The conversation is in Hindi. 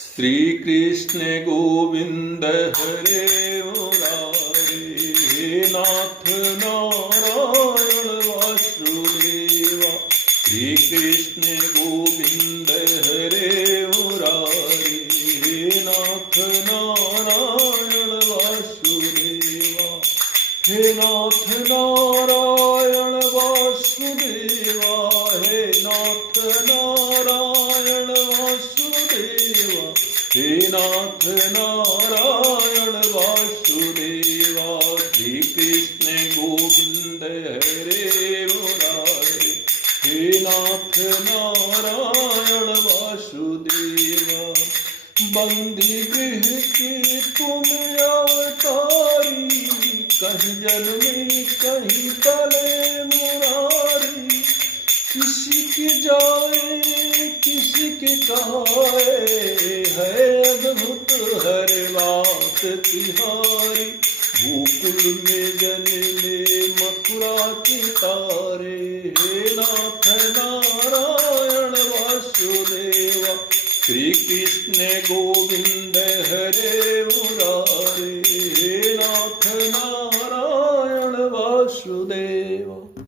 श्री कृष्ण गोविंद हरे मुरारे, हे नाथ नारायण वासुदेवा। श्री कृष्ण गोविंद हरे मुरारे, हे नाथ नारायण वासुदेवा। हे नाथ नारायण वासुदेवा, हे नाथ नारायण वासुदेवा, हे नाथ नारायण वासुदेवा। श्री कृष्ण गोविंद हरे मुरारे, हे नाथ नारायण वासुदेवा। बंदी गृह के तुम अवतारी, कहीं जन्मे कहीं तले मुरारी। किसी के जाए किसी के कहाए, है अद्भुत हर बात तिहारी। गोकुल में जन्मे मथुरा के तारे, हे नाथ नारायण वासुदेवा। श्री कृष्ण गोविंद हरे मुरारे,